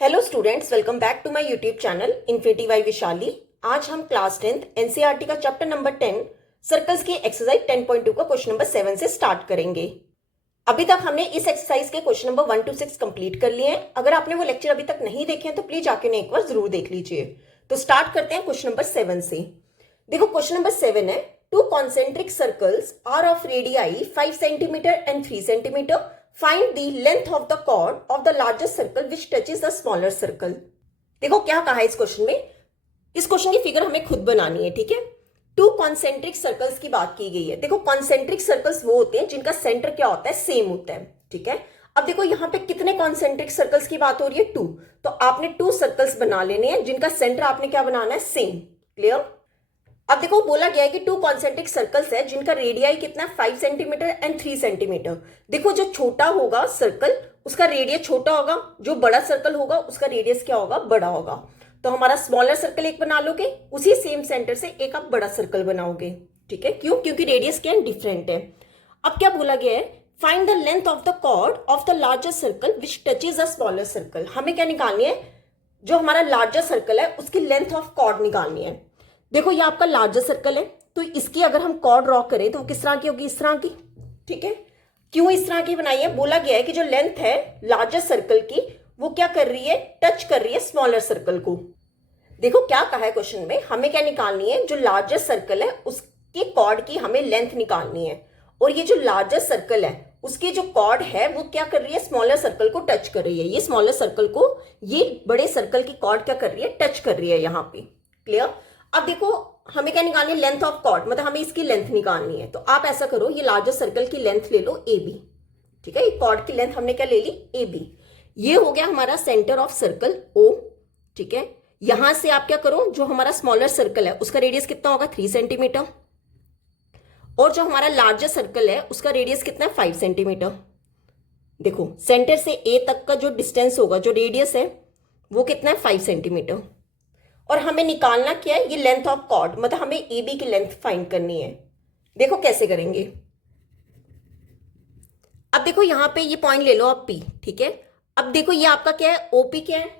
Hello students, welcome back to my YouTube channel infinity by Vishali. आज हम class 10th NCERT का chapter number 10 circles की exercise 10.2 का question number 7 से start करेंगे। अभी तक हमने इस एक्सरसाइज के क्वेश्चन नंबर 1 to 6 कंप्लीट कर लिए हैं। अगर आपने वो लेक्चर अभी तक नहीं देखे हैं तो प्लीज जाके उन्हें एक बार जरूर देख लीजिए। तो स्टार्ट करते हैं क्वेश्चन नंबर 7 से। देखो क्वेश्चन नंबर 7 है, two concentric circles are of radii 5 centimetre and 3 centimetre. Find the length of the chord of the largest circle which touches the smaller circle. देखो क्या कहा है इस क्वेश्चन में। इस क्वेश्चन की फिगर हमें खुद बनानी है, ठीक है। टू कॉन्सेंट्रिक सर्कल्स की बात की गई है। देखो कॉन्सेंट्रिक सर्कल्स वो होते हैं जिनका सेंटर क्या होता है, सेम होता है, ठीक है। अब देखो यहाँ पे कितने कॉन्सेंट्रिक सर्कल्स की बात हो रही है, 2। तो आपने 2 सर्कल्स बना लेने हैं जिनका सेंटर आपने क्या बनाना है, सेम। क्लियर। अब देखो बोला गया है कि 2 कॉन्सेंट्रिक सर्कल्स है जिनका रेडियाई कितना है, 5 सेंटीमीटर एंड 3 सेंटीमीटर. देखो जो छोटा होगा सर्कल उसका रेडियस छोटा होगा, जो बड़ा सर्कल होगा उसका रेडियस क्या होगा, बड़ा होगा। तो हमारा स्मॉलर सर्कल एक बना लोगे, उसी सेम सेंटर से एक आप बड़ा सर्कल बनाओगे, ठीक है। क्यों? क्योंकि रेडियस क्या है, डिफरेंट है। अब क्या बोला गया है, find the length of the chord of the largest circle which touches a smaller circle. हमें क्या निकालनी है, जो हमारा लार्जेस्ट सर्कल है उसकी लेंथ ऑफ कॉर्ड निकालनी है। देखो ये आपका लार्जेस्ट सर्कल है, तो इसकी अगर हम कॉर्ड ड्रॉ करें तो वो किस तरह की होगी, इस तरह की, ठीक है। क्यों इस तरह की बनाई है, बोला गया है कि जो लेंथ है लार्जेस्ट सर्कल की वो क्या कर रही है, टच कर रही है स्मॉलर सर्कल को। देखो क्या कहा है क्वेश्चन में, हमें क्या निकालनी है, जो लार्जेस्ट सर्कल है उसकी कॉर्ड की हमें लेंथ निकालनी है। और ये जो लार्जेस्ट सर्कल है उसकी जो कॉर्ड है वो क्या कर रही है, स्मॉलर सर्कल को टच कर रही है। ये स्मॉलर सर्कल को ये बड़े सर्कल की कॉर्ड क्या कर रही है, टच कर रही है यहाँ पे। क्लियर। अब देखो हमें क्या निकालनी है, लेंथ ऑफ कॉर्ड, मतलब हमें इसकी लेंथ निकालनी है। तो आप ऐसा करो, ये लार्जेस्ट सर्कल की लेंथ ले लो AB, ठीक है। कॉर्ड की लेंथ हमने क्या ले ली, AB। ये हो गया हमारा सेंटर ऑफ सर्कल O, ठीक है। यहां से आप क्या करो, जो हमारा स्मॉलर सर्कल है उसका रेडियस कितना होगा, 3 सेंटीमीटर। और जो हमारा लार्जेस्ट सर्कल है उसका रेडियस कितना है, 5 सेंटीमीटर। देखो सेंटर से A तक का जो डिस्टेंस होगा, जो रेडियस है वो कितना है, 5 सेंटीमीटर। और हमें निकालना क्या है, ये लेंथ ऑफ कॉर्ड, मतलब हमें AB की लेंथ फाइंड करनी है। देखो कैसे करेंगे। अब देखो यहां पे ये पॉइंट ले लो आप P, ठीक है। अब देखो ये आपका क्या है, OP क्या है,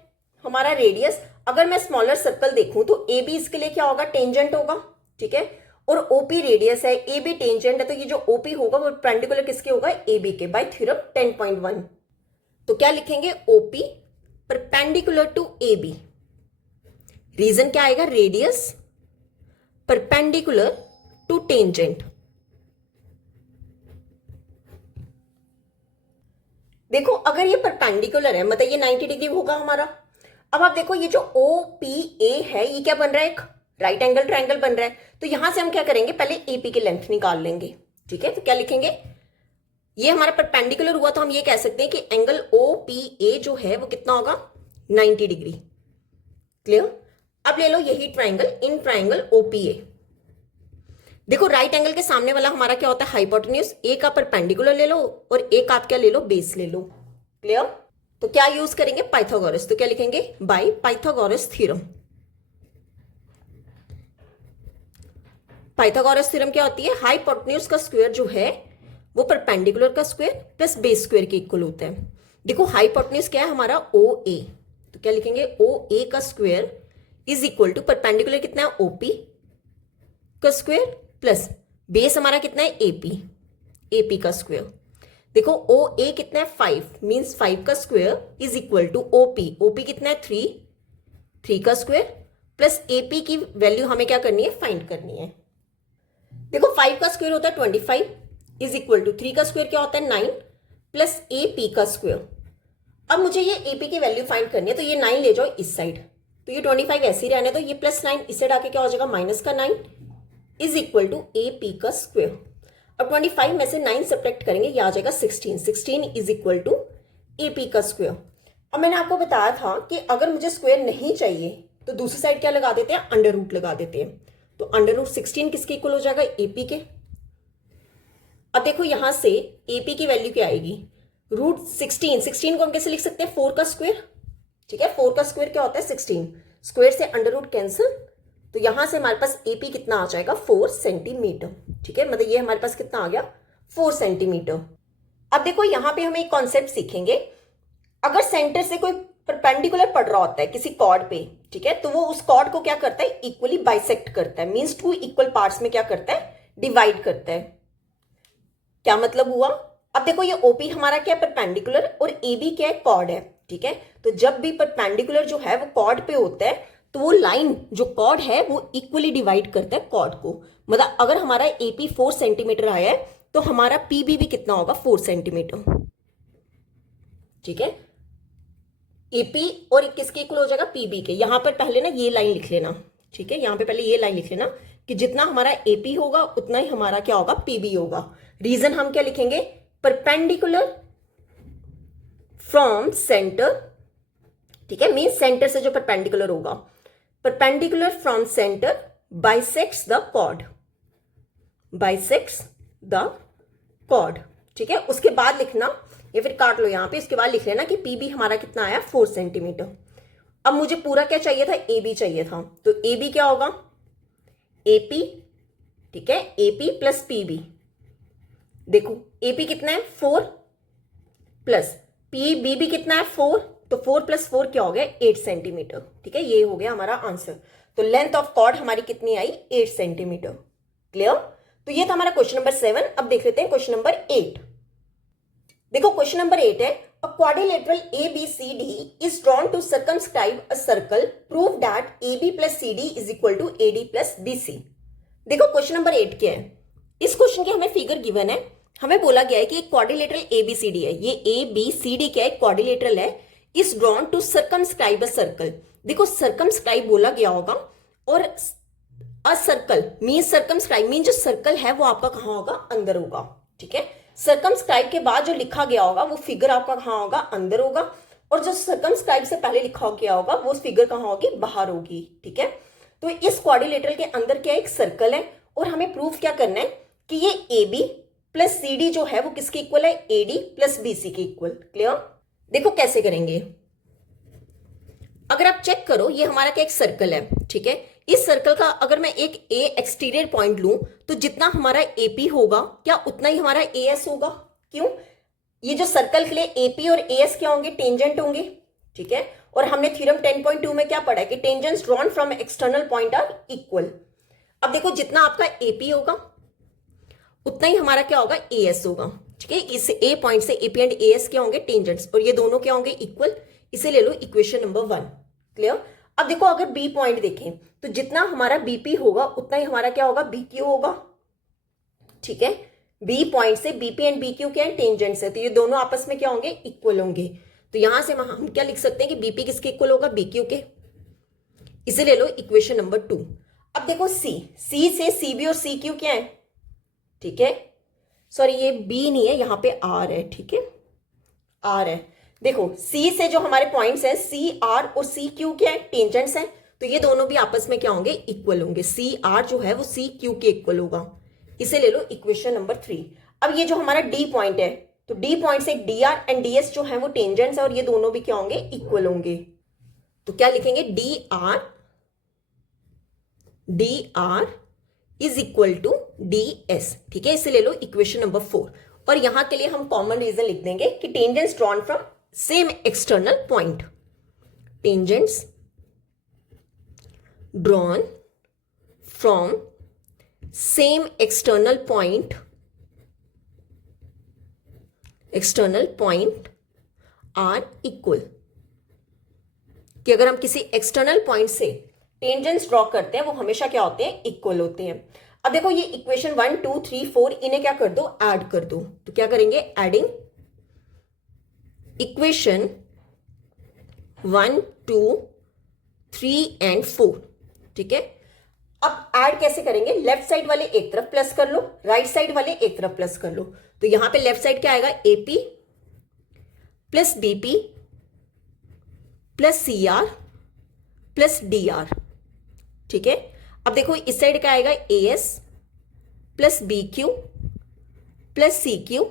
हमारा रेडियस। अगर मैं स्मॉलर सर्कल देखूं तो AB इसके लिए क्या होगा, टेंजेंट होगा, ठीक है। और OP रेडियस है, AB टेंजेंट है, तो ये जो OP होगा वो परपेंडिकुलर किसके होगा, AB के, बाय थ्योरम 10.1। तो क्या लिखेंगे, OP perpendicular to AB। Reason क्या आएगा, रेडियस परपेंडिकुलर टू टेंजेंट। देखो अगर ये परपेंडिकुलर है मतलब ये 90 डिग्री होगा हमारा। अब आप देखो ये जो OPA है ये क्या बन रहा है, एक राइट एंगल ट्रायंगल बन रहा है। तो यहां से हम क्या करेंगे, पहले AP की लेंथ निकाल लेंगे, ठीक है। तो क्या लिखेंगे, ये हमारा परपेंडिकुलर हुआ तो हम ये कह सकते हैं कि एंगल OPA जो है वो कितना होगा, 90 डिग्री। क्लियर। अब ले लो यही ट्राइंगल, इन ट्राइंगल OPA। देखो राइट एंगल के सामने वाला हमारा क्या होता है, हाइपोटेन्यूज। ए का परपेंडिकुलर ले लो और एक आप क्या ले लो, बेस ले लो। क्लियर। तो क्या यूज करेंगे, पाइथागोरस। तो क्या लिखेंगे, by Pythagoras theorem. Pythagoras theorem क्या होती है, हाइपोटेन्यूज का स्क्वायर जो है वो परपेंडिकुलर का स्क्वायर प्लस बेस स्क्वायर के इक्वल होता है। देखो हाइपोटेन्यूज क्या है हमारा, OA। तो क्या लिखेंगे, OA का square is equal to perpendicular कितना है, OP का स्क्वायर प्लस बेस हमारा कितना है, AP का स्क्वायर। देखो OA कितना है, 5 मींस 5 का square is equal to OP कितना है, 3 का स्क्वायर प्लस AP की वैल्यू हमें क्या करनी है, फाइंड करनी है। देखो 5 का स्क्वायर होता है 25 इज इक्वल टू 3 का स्क्वायर क्या होता है, 9 प्लस AP का स्क्वायर। अब मुझे ये AP की वैल्यू फाइंड करनी है, तो ये 9 ले जाओ इस साइड, तो ये 25 ऐसे ही रहने, तो ये प्लस 9 इस साइड आके क्या हो जाएगा, माइनस का 9 इज इक्वल टू AP का स्क्वायर। अब 25 में से 9 सब्ट्रैक्ट करेंगे, ये आ जाएगा 16 इज इक्वल टू AP का स्क्वायर। अब मैंने आपको बताया था कि अगर मुझे स्क्वायर नहीं चाहिए तो दूसरी साइड क्या लगा देते हैं, अंडर रूट लगा देते हैं। तो अंडर रूट 16 किसके इक्वल हो जाएगा, AP के। अब देखो यहां से AP की वैल्यू क्या आएगी, रूट 16 को हम कैसे लिख सकते हैं, 4 का स्क्वायर, ठीक है। 4 का स्क्वायर क्या होता है, 16। स्क्वायर से अंडर रूट कैंसिल, तो यहां से हमारे पास AP कितना आ जाएगा, 4 सेंटीमीटर, ठीक है। मतलब ये हमारे पास कितना आ गया, 4 सेंटीमीटर। अब देखो यहां पे हम एक कॉन्सेप्ट सीखेंगे, अगर सेंटर से कोई परपेंडिकुलर पड़ रहा होता है किसी कॉर्ड पे, ठीक है, तो वो उस कॉर्ड को क्या करता है, इक्वली बाइसेक्ट करता है, मींस टू इक्वल पार्ट्स में क्या करता है, डिवाइड करता है। क्या मतलब हुआ, अब देखो ये ओपी हमारा क्या है, परपेंडिकुलर, और एबी क्या है, कॉर्ड है, ठीक है। तो जब भी परपेंडिकुलर जो है वो कॉर्ड पे होता है तो वो लाइन जो कॉर्ड है वो इक्वली डिवाइड करता है कॉर्ड को। मतलब अगर हमारा एपी 4 सेंटीमीटर आया है तो हमारा पीबी भी कितना होगा, 4 सेंटीमीटर, ठीक है। एपी और किसके इक्वल हो जाएगा, पीबी के। यहां पर पहले ना ये लाइन लिख लेना, ठीक है, यहां पे पहले ये लाइन लिख लेना कि जितना हमारा एपी होगा उतना ही हमारा क्या होगा, पीबी होगा। रीजन हम क्या लिखेंगे, परपेंडिकुलर फ्रॉम सेंटर, ठीक है, मीन सेंटर से जो परपेंडिकुलर होगा, perpendicular from centre bisects the chord, bisects the chord, ठीक है। उसके बाद लिखना, या फिर काट लो यहां पे, इसके बाद लिख लेना कि पीबी हमारा कितना आया, 4 सेंटीमीटर। अब मुझे पूरा क्या चाहिए था, एबी चाहिए था, तो एबी क्या होगा, एपी, ठीक है, एपी प्लस पीबी। देखो एपी कितना है, 4, प्लस पीबी भी कितना है, 4, तो 4 प्लस 4 क्या हो गया, 8 सेंटीमीटर, ठीक है। ये हो गया हमारा आंसर। तो लेंथ ऑफ कॉर्ड हमारी कितनी आई, 8 सेंटीमीटर। क्लियर। तो ये था हमारा क्वेश्चन नंबर 7। अब देख लेते हैं क्वेश्चन नंबर 8। देखो क्वेश्चन नंबर 8 है, a quadrilateral ABCD is drawn to circumscribe a circle, prove that AB plus CD is equal to AD plus BC। देखो क्वेश्चन नंबर 8 क्या है, इस क्वेश्चन की हमें फिगर गिवन है, हमें बोला गया है कि एक क्वाड्रिलेटरल ABCD है, ये ABCD क्या है, क्वाड्रिलेटरल है, is drawn to circumscribe a circle. देखो सर्कमस्क्राइब बोला गया होगा, और a circle mean circumscribe mean जो सर्कल है वो आपका कहां होगा, अंदर होगा, ठीक है। सर्कमस्क्राइब के बाद जो लिखा गया होगा वो फिगर आपका कहां होगा, अंदर होगा, और जो सर्कमस्क्राइब से पहले लिखा गया होगा वो फिगर कहां होगी, बाहर होगी, ठीक है। तो इस क्वाड्रिलेटरल के अंदर क्या एक सर्कल है, और हमें प्रूफ क्या करना है कि ये AB प्लस CD जो है वो किसके इक्वल है, AD प्लस BC के इक्वल। क्लियर। देखो कैसे करेंगे, अगर आप चेक करो ये हमारा क्या एक सर्कल है, ठीक है। इस सर्कल का अगर मैं एक ए एक्सटीरियर पॉइंट लूं तो जितना हमारा एपी होगा क्या उतना ही हमारा एएस होगा। क्यों, ये जो सर्कल के लिए एपी और एएस क्या होंगे, टेंजेंट होंगे, ठीक है। और हमने थ्योरम 10.2 में क्या पढ़ा है कि tangents drawn from external point are equal. अब देखो जितना आपका एपी होगा उतना ही हमारा क्या होगा, एएस होगा, ठीक है। इस ए पॉइंट से एपी एंड एएस क्या होंगे, टेंजेंट्स, और ये दोनों क्या होंगे, इक्वल। इसे ले लो इक्वेशन नंबर 1। क्लियर। अब देखो अगर बी पॉइंट देखें तो जितना हमारा बीपी होगा उतना ही हमारा क्या होगा, बीक्यू होगा, ठीक है। बी पॉइंट से बीपी एंड बीक्यू क्या है, टेंजेंट्स है, तो ये दोनों आपस में क्या होंगे, इक्वल होंगे। तो यहां से हम क्या लिख सकते हैं कि बीपी किसके इक्वल होगा, बीक्यू के। इसे ले लो इक्वेशन नंबर 2। अब देखो सी से सीबी और सी क्यू क्या है, ठीक है, सॉरी ये बी नहीं है, यहां पे आर है, ठीक है, आर है। देखो सी से जो हमारे पॉइंट्स हैं सी आर और सी क्यू क्या है, टेंजेंट्स हैं, तो ये दोनों भी आपस में क्या होंगे, इक्वल होंगे। सी आर जो है वो सी क्यू के इक्वल होगा। इसे ले लो इक्वेशन नंबर 3। अब ये जो हमारा डी पॉइंट है, तो डी पॉइंट से D R and D S जो है वो टेंजेंट्स है, और ये दोनों भी क्या होंगे, इक्वल होंगे। तो क्या लिखेंगे, D R is equal to D S, ठीक है। इसे ले लो इक्वेशन नंबर 4। और यहां के लिए हम कॉमन रीजन लिख देंगे कि tangents drawn from same external point, tangents drawn from same external point are equal. कि अगर हम किसी एक्सटर्नल पॉइंट से टेंजेंट्स ड्रॉ करते हैं वो हमेशा क्या होते हैं, इक्वल होते हैं। अब देखो ये इक्वेशन 1 2 3 4 इन्हें क्या कर दो, ऐड कर दो। तो क्या करेंगे, एडिंग इक्वेशन 1 2 3 एंड 4, ठीक है। अब ऐड कैसे करेंगे, लेफ्ट साइड वाले एक तरफ प्लस कर लो, राइट साइड वाले एक तरफ प्लस कर लो। तो यहां पे लेफ्ट साइड क्या आएगा, AP plus BP plus CR plus DR, ठीक है। अब देखो इस साइड क्या आएगा, AS plus BQ plus CQ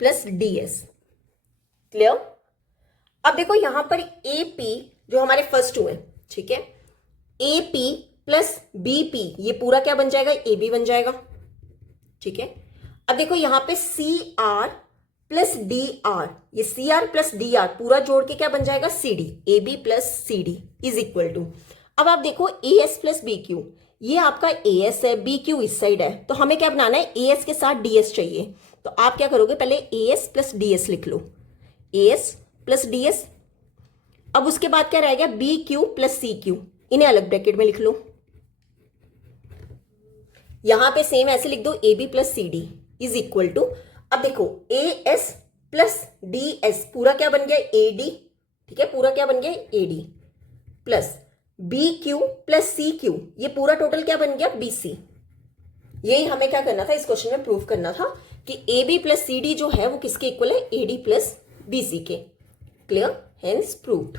plus DS. Clear. अब देखो यहां पर एपी जो हमारे फर्स्ट टू है, ठीक है, एपी प्लस बीपी ये पूरा क्या बन जाएगा, एबी बन जाएगा, ठीक है। अब देखो यहां पे C R plus D R, ये C R plus D R पूरा जोड़ के क्या बन जाएगा, C D, A B plus C D is equal to, अब आप देखो A S plus B Q, ये आपका ए एस है, बी क्यू इस साइड है, तो हमें क्या बनाना है, ए एस के साथ डी एस चाहिए। तो आप क्या करोगे, पहले A S plus D S लिख लो, A S plus D S. अब उसके बाद क्या रहेगा, B Q plus C Q, इन्हें अलग ब्रैकेट में लिख लो। यहां पे सेम ऐसे लिख दो, A B plus C D is equal to, अब देखो A S plus D S पूरा क्या बन गया, ए डी, ठीक है, पूरा क्या बन गया, A D, plus B Q plus C Q, ये पूरा टोटल क्या बन गया, बी सी। यही हमें क्या करना था, इस क्वेश्चन में प्रूव करना था कि A B plus C D जो है वो किसके इक्वल है, A D plus B C के। Clear, hence proved.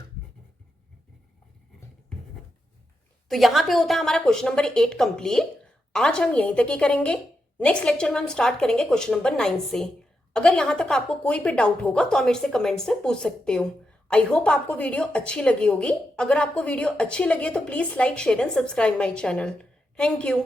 तो यहां पे होता है हमारा क्वेश्चन नंबर 8 कंप्लीट। आज हम यहीं तक ही करेंगे, नेक्स्ट लेक्चर में हम स्टार्ट करेंगे क्वेश्चन नंबर 9 से। अगर यहां तक आपको कोई भी डाउट होगा तो आप मेरे से कमेंट्स में पूछ सकते हो। आई होप आपको वीडियो अच्छी लगी होगी। अगर आपको वीडियो अच्छी लगी है तो please like, share and subscribe my channel. Thank you.